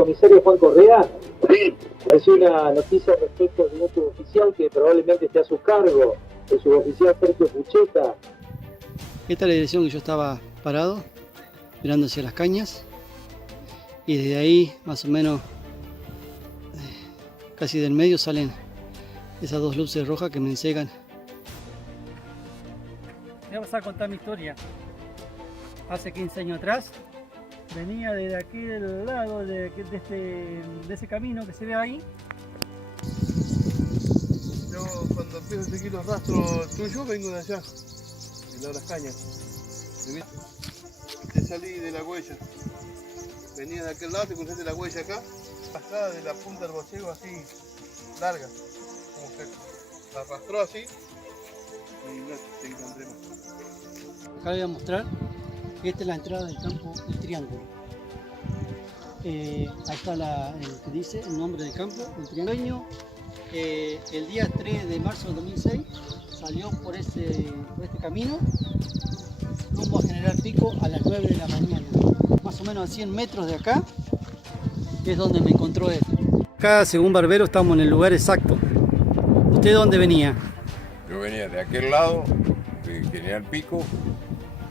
comisario Juan Correa? Sí. Recibe una noticia respecto de un suboficial que probablemente esté a su cargo, el suboficial Sergio Pucheta. Esta es la dirección que yo estaba parado, mirando hacia las cañas, y desde ahí, más o menos, casi del medio, salen esas dos luces rojas que me encegan. Voy a pasar a contar mi historia. Hace 15 años atrás, venía desde aquí del lado de ese camino que se ve ahí. Yo cuando empiezo a seguir los rastros tuyos vengo de allá, de las cañas. Te salí de la huella. Venía de aquel lado, te cruzaste la huella acá de la punta del bocego así, larga, como que la arrastró así y no te encontré más. Acá les voy a mostrar que esta es la entrada del campo del Triángulo. Ahí está el que dice el nombre del campo, el Triángulo. El día 3 de marzo del 2006 salió por este camino rumbo a General Pico a las 9 de la mañana. Más o menos a 100 metros de acá es donde me encontró él. Acá, según Barbero, estamos en el lugar exacto. ¿Usted de dónde venía? Yo venía de aquel lado, de General Pico,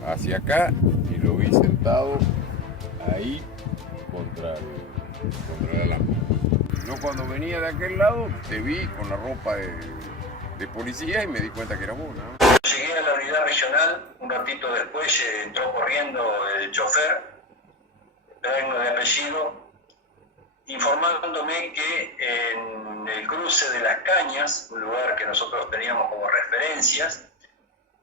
hacia acá, y lo vi sentado ahí contra la lámpara. Yo cuando venía de aquel lado te vi con la ropa de policía y me di cuenta que era vos, ¿no? Llegué a la unidad regional, un ratito después entró corriendo el chofer, Pedro de apellido, informándome que en el cruce de Las Cañas, un lugar que nosotros teníamos como referencias,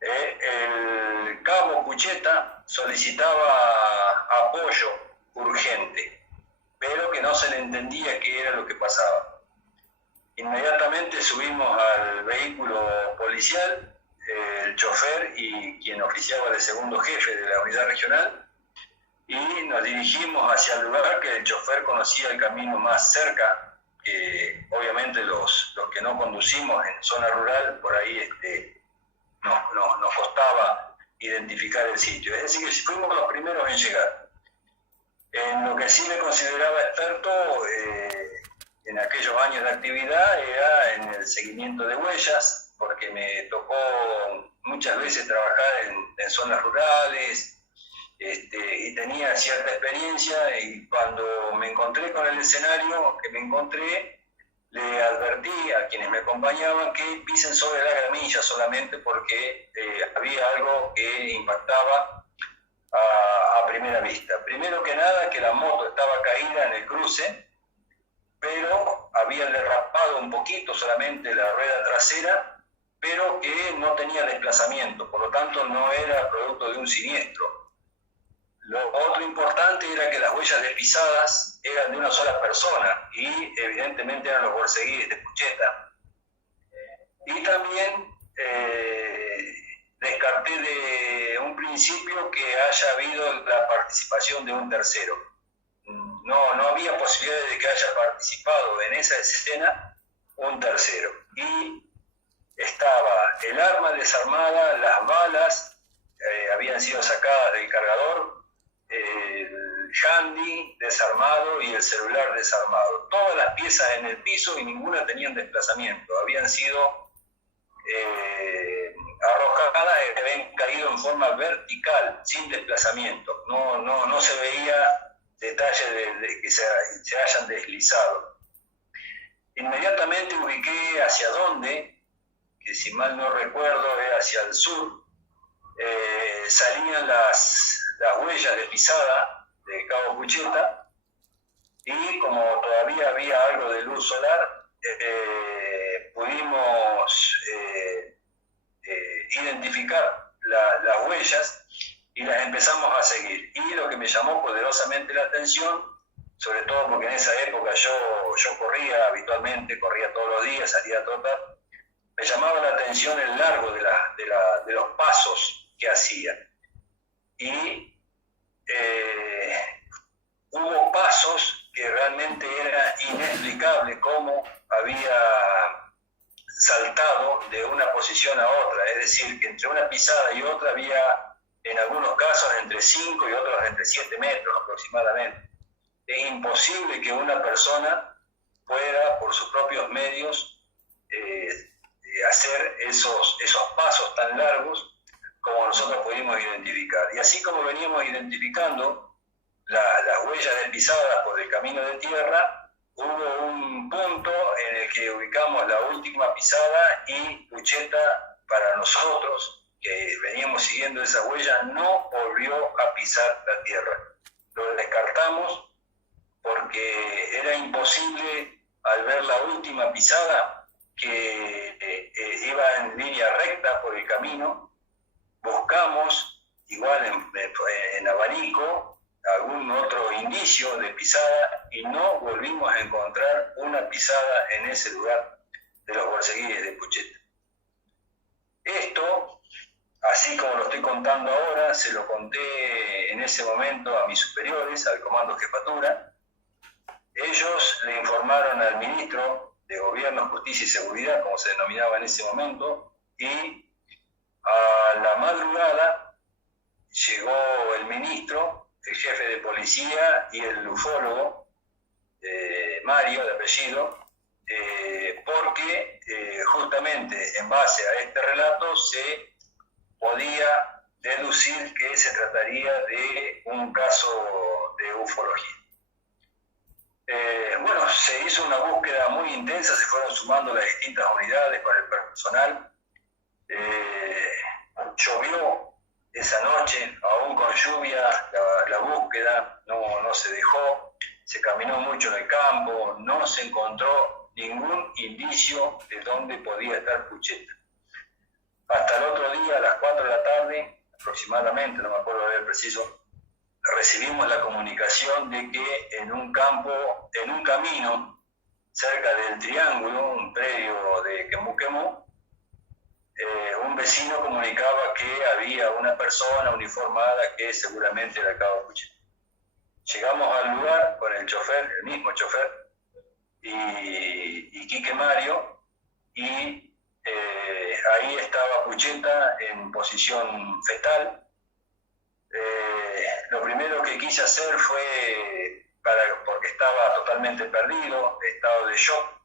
el cabo Pucheta solicitaba apoyo urgente, pero que no se le entendía qué era lo que pasaba. Inmediatamente subimos al vehículo policial, el chofer y quien oficiaba de segundo jefe de la unidad regional, y nos dirigimos hacia el lugar que el chofer conocía el camino más cerca, que obviamente los que no conducimos en zona rural, por ahí nos costaba identificar el sitio. Es decir, que fuimos los primeros en llegar. En lo que sí me consideraba experto en aquellos años de actividad era en el seguimiento de huellas, porque me tocó muchas veces trabajar en zonas rurales, y tenía cierta experiencia, y cuando me encontré con el escenario que me encontré, le advertí a quienes me acompañaban que pisen sobre la gramilla solamente, porque había algo que impactaba a primera vista. Primero que nada, que la moto estaba caída en el cruce, pero había derrapado un poquito solamente la rueda trasera, pero que no tenía desplazamiento, por lo tanto no era producto de un siniestro. Lo otro importante era que las huellas de pisadas eran de una sola persona y evidentemente eran los borceguíes de Pucheta. Y también descarté de un principio que haya habido la participación de un tercero. No había posibilidad de que haya participado en esa escena un tercero. Y estaba el arma desarmada, las balas habían sido sacadas del cargador, el handy desarmado y el celular desarmado. Todas las piezas en el piso y ninguna tenían desplazamiento. Habían sido arrojadas y habían caído en forma vertical, sin desplazamiento. No se veía detalle de que se hayan deslizado. Inmediatamente ubiqué hacia dónde, que si mal no recuerdo era hacia el sur, salían las huellas de pisada del cabo Pucheta, y como todavía había algo de luz solar, pudimos identificar las huellas y las empezamos a seguir. Y lo que me llamó poderosamente la atención, sobre todo porque en esa época yo corría habitualmente, corría todos los días, salía a trotar, me llamaba la atención el largo de los pasos que hacían. Y hubo pasos que realmente era inexplicable cómo había saltado de una posición a otra, es decir, que entre una pisada y otra había en algunos casos entre 5 y otros entre 7 metros aproximadamente. es imposible que una persona pueda, por sus propios medios, hacer esos pasos tan largos como nosotros pudimos identificar. Y así como veníamos identificando las huellas de pisada por el camino de tierra, hubo un punto en el que ubicamos la última pisada y Pucheta, para nosotros, que veníamos siguiendo esa huella, no volvió a pisar la tierra. Lo descartamos porque era imposible, al ver la última pisada, que iba en línea recta por el camino. Buscamos, igual en abanico, algún otro indicio de pisada y no volvimos a encontrar una pisada en ese lugar de los Borceguíes de Pucheta. Esto, así como lo estoy contando ahora, se lo conté en ese momento a mis superiores, al Comando Jefatura. Ellos le informaron al ministro de Gobierno, Justicia y Seguridad, como se denominaba en ese momento, y a la madrugada llegó el ministro, el jefe de policía y el ufólogo, Mario, de apellido, porque justamente en base a este relato se podía deducir que se trataría de un caso de ufología. Bueno, se hizo una búsqueda muy intensa, se fueron sumando las distintas unidades con el personal. Llovió esa noche, aún con lluvia, la búsqueda no se dejó, se caminó mucho en el campo, no se encontró ningún indicio de dónde podía estar Pucheta. Hasta el otro día, a las 4 de la tarde, aproximadamente, no me acuerdo de preciso, recibimos la comunicación de que en un camino cerca del Triángulo, un predio de Quemú, un vecino comunicaba que había una persona uniformada que seguramente era Cabo Pucheta. Llegamos al lugar con el chofer, el mismo chofer, y Quique Mario, y ahí estaba Pucheta en posición fetal. Lo primero que quise hacer fue, porque estaba totalmente perdido, estado de shock,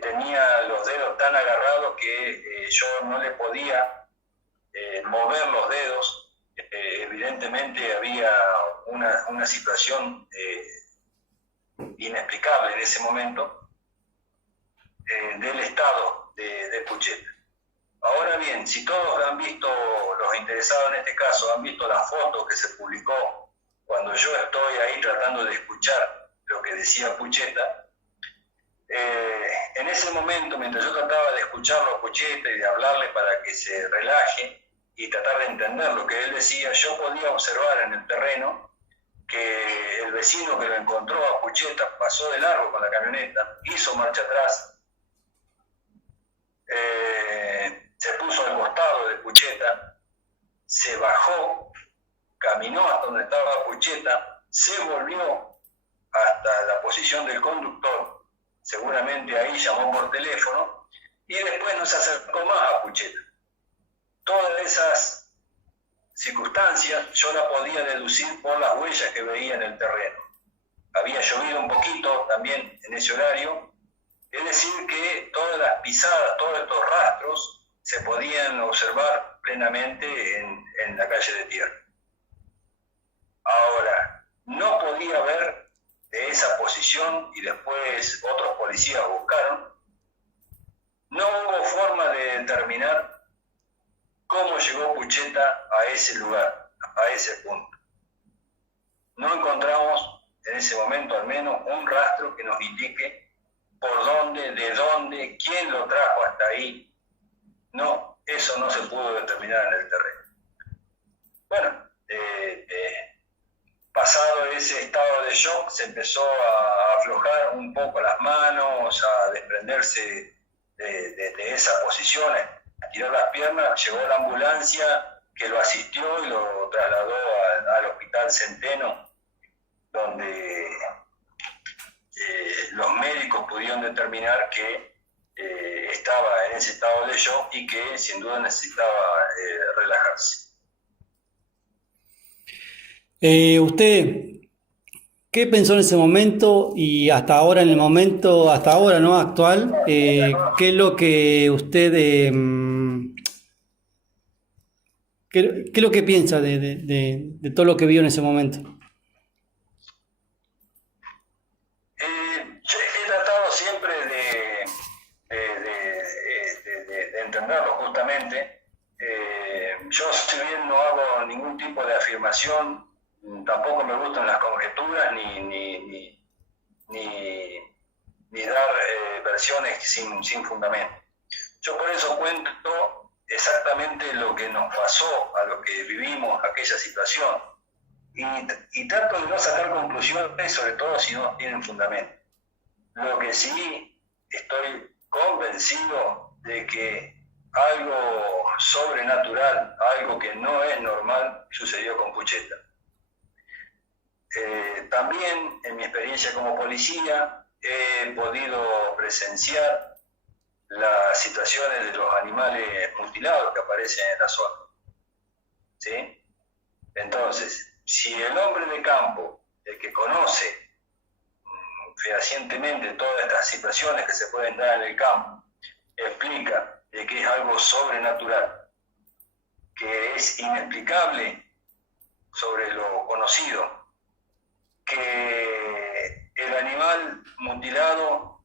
tenía los dedos tan agarrados que yo no le podía mover los dedos. Evidentemente había una situación inexplicable en ese momento del estado de Pucheta. Ahora bien, si todos han visto, los interesados en este caso, han visto la foto que se publicó cuando yo estoy ahí tratando de escuchar lo que decía Pucheta, en ese momento, mientras yo trataba de escucharlo a Pucheta y de hablarle para que se relaje y tratar de entender lo que él decía, yo podía observar en el terreno que el vecino que lo encontró a Pucheta pasó de largo con la camioneta, hizo marcha atrás, se puso al costado de Pucheta, se bajó, caminó hasta donde estaba Pucheta, se volvió hasta la posición del conductor, seguramente ahí llamó por teléfono, y después no se acercó más a Pucheta. Todas esas circunstancias yo las podía deducir por las huellas que veía en el terreno. Había llovido un poquito también en ese horario, es decir que todas las pisadas, todos estos rastros se podían observar plenamente en la calle de tierra. Ahora, no podía ver de esa posición, y después otros policías buscaron, no hubo forma de determinar cómo llegó Pucheta a ese lugar, a ese punto. No encontramos en ese momento al menos un rastro que nos indique por dónde, de dónde, quién lo trajo hasta ahí. No, eso no se pudo determinar en el terreno. Bueno, pasado ese estado de shock, se empezó a aflojar un poco las manos, a desprenderse de esa posición, a tirar las piernas. Llegó la ambulancia que lo asistió y lo trasladó al Hospital Centeno, donde los médicos pudieron determinar que estaba en ese estado de shock y que sin duda necesitaba relajarse. Usted ¿Qué pensó en ese momento y hasta ahora, en el momento, hasta ahora, ¿no? Actual, ¿qué es lo que usted, qué es lo que piensa de todo lo que vio en ese momento? Yo he tratado siempre de entenderlo justamente. Yo, si bien no hago ningún tipo de afirmación, tampoco me gustan las conjeturas ni dar versiones sin fundamento. Yo por eso cuento exactamente lo que nos pasó, a lo que vivimos, aquella situación, y trato de no sacar conclusiones, sobre todo si no tienen fundamento. Lo que sí estoy convencido de que algo sobrenatural, algo que no es normal, sucedió con Pucheta. También en mi experiencia como policía he podido presenciar las situaciones de los animales mutilados que aparecen en la zona, ¿sí? Entonces, si el hombre de campo, el que conoce fehacientemente todas estas situaciones que se pueden dar en el campo, explica de que es algo sobrenatural, que es inexplicable sobre lo conocido, que el animal mutilado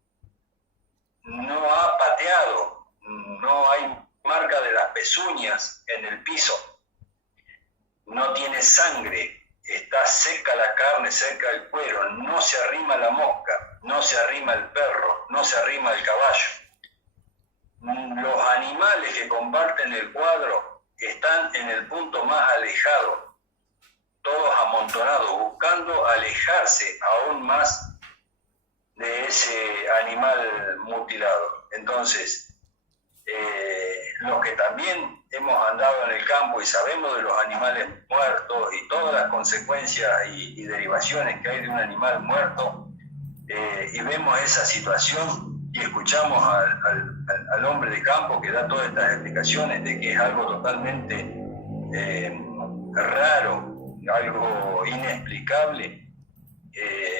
no ha pateado, no hay marca de las pezuñas en el piso, no tiene sangre, está seca la carne, seca el cuero, no se arrima la mosca, no se arrima el perro, no se arrima el caballo. Los animales que comparten el cuadro están en el punto más alejado, todos amontonados, buscando alejarse aún más de ese animal mutilado. Entonces, los que también hemos andado en el campo y sabemos de los animales muertos y todas las consecuencias y derivaciones que hay de un animal muerto, y vemos esa situación y escuchamos al hombre de campo que da todas estas explicaciones de que es algo totalmente raro, algo inexplicable.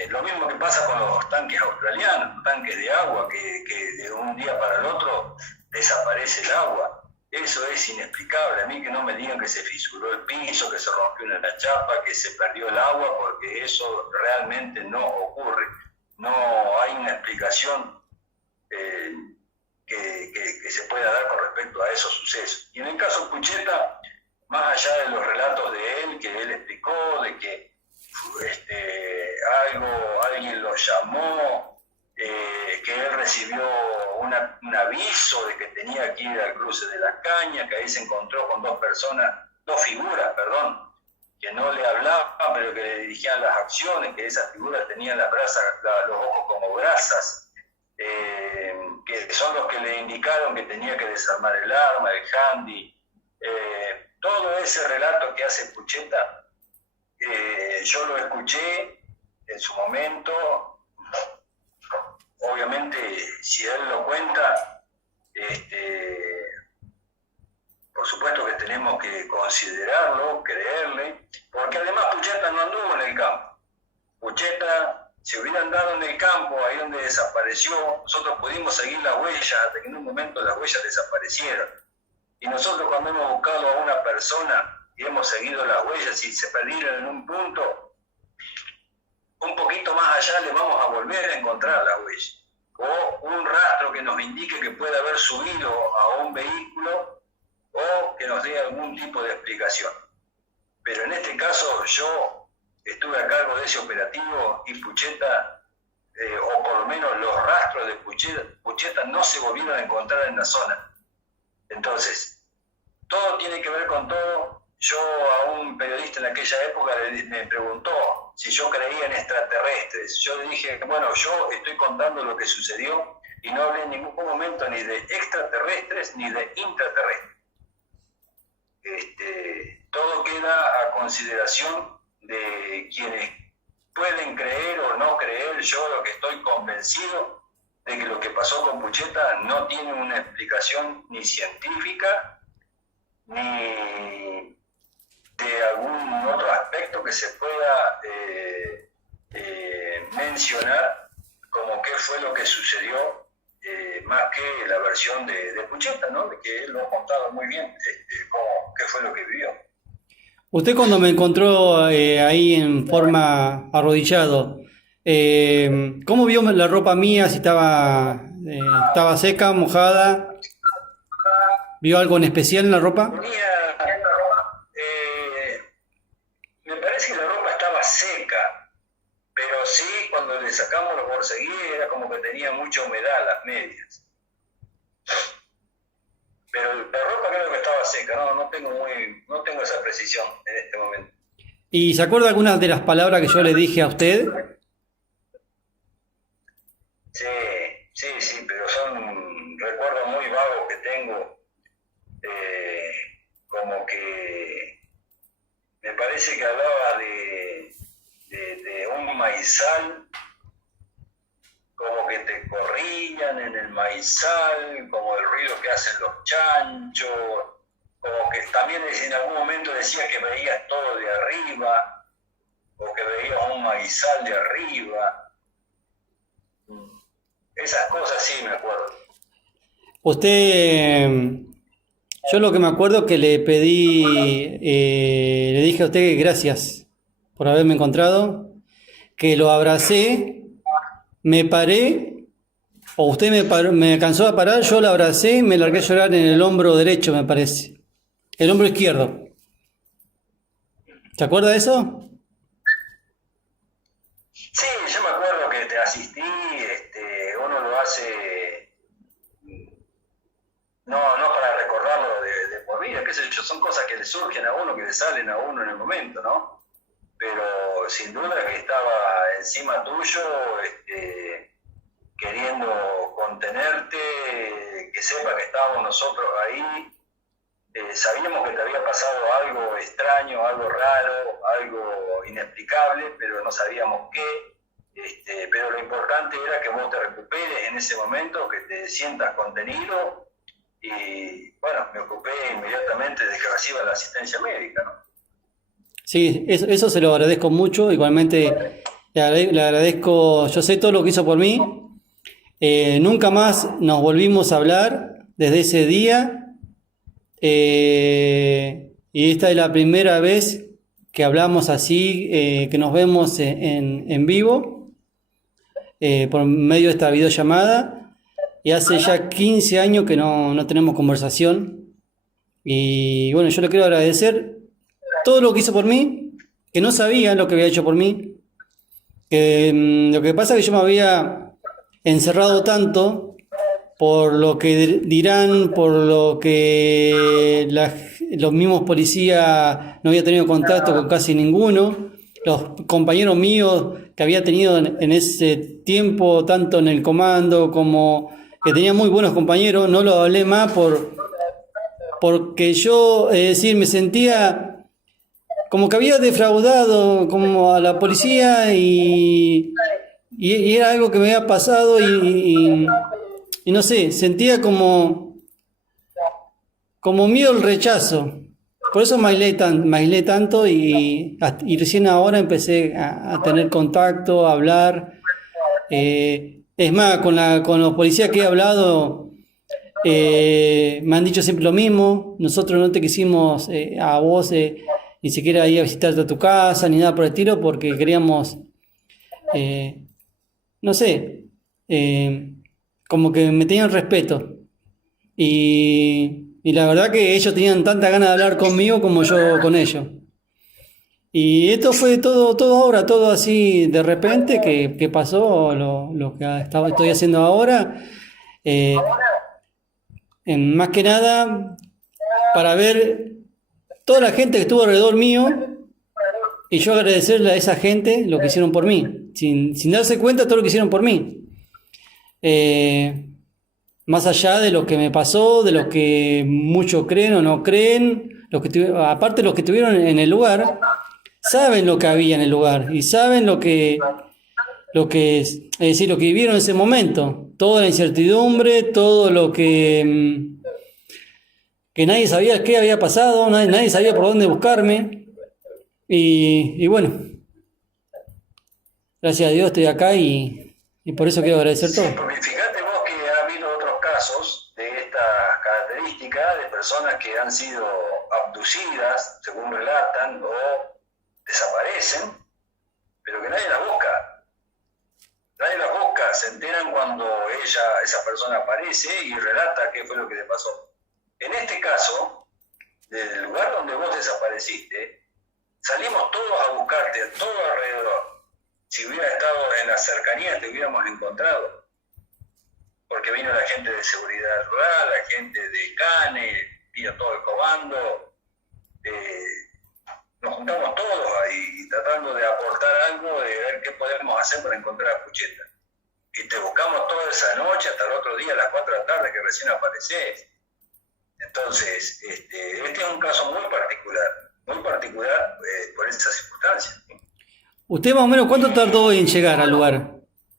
Lo mismo que pasa con los tanques australianos, tanques de agua que de un día para el otro desaparece el agua. Eso es inexplicable. A mí que no me digan que se fisuró el piso, que se rompió una chapa, que se perdió el agua, porque eso realmente no ocurre. No hay una explicación que se pueda dar con respecto a esos sucesos. Y en el caso Pucheta, más allá de los relatos de él, que él explicó, de que alguien lo llamó, que él recibió un aviso de que tenía que ir al cruce de las Cañas, que ahí se encontró con dos figuras, que no le hablaban, pero que le dirigían las acciones, que esas figuras tenían los ojos como brasas, que son los que le indicaron que tenía que desarmar el arma, el handy. Todo ese relato que hace Pucheta, yo lo escuché en su momento. Obviamente, si él lo cuenta, por supuesto que tenemos que considerarlo, creerle, porque además Pucheta no anduvo en el campo. Pucheta, si hubiera andado en el campo, ahí donde desapareció, nosotros pudimos seguir las huellas hasta que en un momento las huellas desaparecieron. Y nosotros, cuando hemos buscado a una persona y hemos seguido las huellas y se perdieron en un punto, un poquito más allá le vamos a volver a encontrar la huella, o un rastro que nos indique que puede haber subido a un vehículo, o que nos dé algún tipo de explicación. Pero en este caso yo estuve a cargo de ese operativo y Pucheta, o por lo menos los rastros de Pucheta no se volvieron a encontrar en la zona. Entonces, todo tiene que ver con todo. Yo a un periodista en aquella época me preguntó si yo creía en extraterrestres. Yo le dije, bueno, yo estoy contando lo que sucedió y no hablé en ningún momento ni de extraterrestres ni de intraterrestres. Todo queda a consideración de quienes pueden creer o no creer. Yo lo que estoy convencido de que lo que pasó con Pucheta no tiene una explicación ni científica ni de algún otro aspecto que se pueda mencionar como qué fue lo que sucedió, más que la versión de Pucheta, ¿no? De que él lo ha contado muy bien, qué fue lo que vivió. Usted cuando me encontró ahí en forma arrodillado, ¿cómo vio la ropa mía? Si estaba seca, mojada. ¿Vio algo en especial en la ropa? Me parece que la ropa estaba seca, pero sí, cuando le sacamos los borseguíes era como que tenía mucha humedad las medias. Pero la ropa creo que estaba seca, no tengo esa precisión en este momento. ¿Y se acuerda algunas de las palabras que yo le dije a usted? Sí, pero son recuerdos muy vagos que tengo, como que me parece que hablaba de un maizal, como que te corrían en el maizal, como el ruido que hacen los chanchos, como que también en algún momento decía que veías todo de arriba, o que veías un maizal de arriba. Esas cosas sí me acuerdo. Usted, yo lo que me acuerdo que le pedí, le dije a usted que gracias por haberme encontrado, que lo abracé, me paré, o usted me alcanzó a parar, yo lo abracé y me largué a llorar en el hombro derecho, me parece. El hombro izquierdo. ¿Se acuerda de eso? Sí, yo me acuerdo que te asistí, uno lo hace, no para recordarlo de por vida, qué sé yo, son cosas que le surgen a uno, que le salen a uno en el momento, ¿no? Pero sin duda que estaba encima tuyo, queriendo contenerte, que sepa que estábamos nosotros ahí. Sabíamos que te había pasado algo extraño, algo raro, algo inexplicable, pero no sabíamos qué. Pero lo importante era que vos te recuperes en ese momento, que te sientas contenido, y bueno, me ocupé inmediatamente de que reciba la asistencia médica, ¿no? Sí, eso se lo agradezco mucho. Igualmente le agradezco, yo sé todo lo que hizo por mí. Nunca más nos volvimos a hablar desde ese día. Y esta es la primera vez que hablamos así, que nos vemos en vivo, por medio de esta videollamada. Y hace ya 15 años que no tenemos conversación. Y bueno, yo le quiero agradecer todo lo que hizo por mí, que no sabía lo que había hecho por mí. Lo que pasa es que yo me había encerrado tanto por lo que dirán, por lo que los mismos policías, no había tenido contacto con casi ninguno. Los compañeros míos que había tenido en ese tiempo, tanto en el comando como que tenía muy buenos compañeros, no lo hablé más porque yo, me sentía como que había defraudado como a la policía y era algo que me había pasado y no sé, sentía como miedo al rechazo. Por eso me aislé tanto y recién ahora empecé a tener contacto, a hablar. Es más, con los policías que he hablado, me han dicho siempre lo mismo. Nosotros no te quisimos a vos ni siquiera ir a visitarte a tu casa ni nada por el estilo porque queríamos, no sé, como que me tenían respeto. Y la verdad que ellos tenían tanta ganas de hablar conmigo como yo con ellos. Y esto fue todo ahora, todo así de repente que pasó lo que estoy haciendo ahora. Más que nada para ver toda la gente que estuvo alrededor mío y yo agradecerle a esa gente lo que hicieron por mí, sin darse cuenta de todo lo que hicieron por mí. Más allá de lo que me pasó, de lo que muchos creen o no creen, aparte los que estuvieron en el lugar, saben lo que había en el lugar y saben lo que es decir, lo que vivieron en ese momento, toda la incertidumbre, todo lo que nadie sabía qué había pasado, nadie sabía por dónde buscarme y bueno, Gracias a Dios estoy acá y por eso quiero agradecer Sí, todo. porque fíjate vos que ha habido otros casos de estas características de personas que han sido abducidas, según relatan, o desaparecen, pero que nadie las busca. Nadie las busca, se enteran cuando esa persona aparece y relata qué fue lo que le pasó. En este caso, del lugar donde vos desapareciste, salimos todos a buscarte, todo alrededor. Si hubiera estado en las cercanías te hubiéramos encontrado. Porque vino la gente de seguridad rural, la gente de CANE, vino todo el comando. Nos juntamos todos ahí tratando de aportar algo, de ver qué podemos hacer para encontrar a Pucheta. Y te buscamos toda esa noche hasta el otro día a las 4 de la tarde que recién apareces. Entonces, este es un caso muy particular por esas circunstancias. ¿Usted más o menos cuánto tardó en llegar al lugar?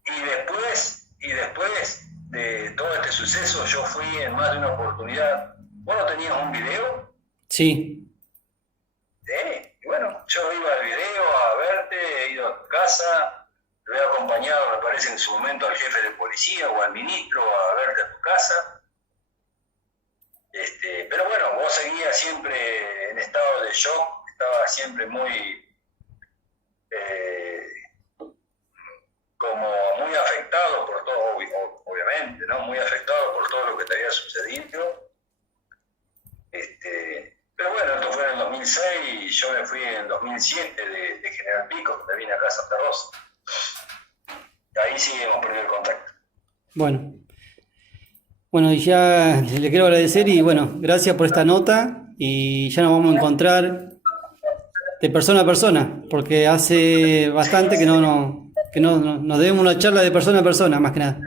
Y después de todo este suceso, yo fui en más de una oportunidad. ¿Vos no tenías un video? Sí. Y bueno, yo iba al video a verte, he ido a tu casa, lo he acompañado, me parece, en su momento al jefe de policía o al ministro a verte a tu casa. Pero bueno, vos seguías siempre en estado de shock, estabas siempre muy como muy afectado por todo, obviamente, ¿no? Muy afectado por todo lo que te había sucedido. Pero bueno, esto fue en el 2006 y yo me fui en el 2007 de General Pico, me vine acá a Santa Rosa. Ahí sí hemos perdido el contacto. Bueno, y ya le quiero agradecer y bueno, gracias por esta nota y ya nos vamos a encontrar de persona a persona, porque hace bastante que no nos debemos una charla de persona a persona, más que nada.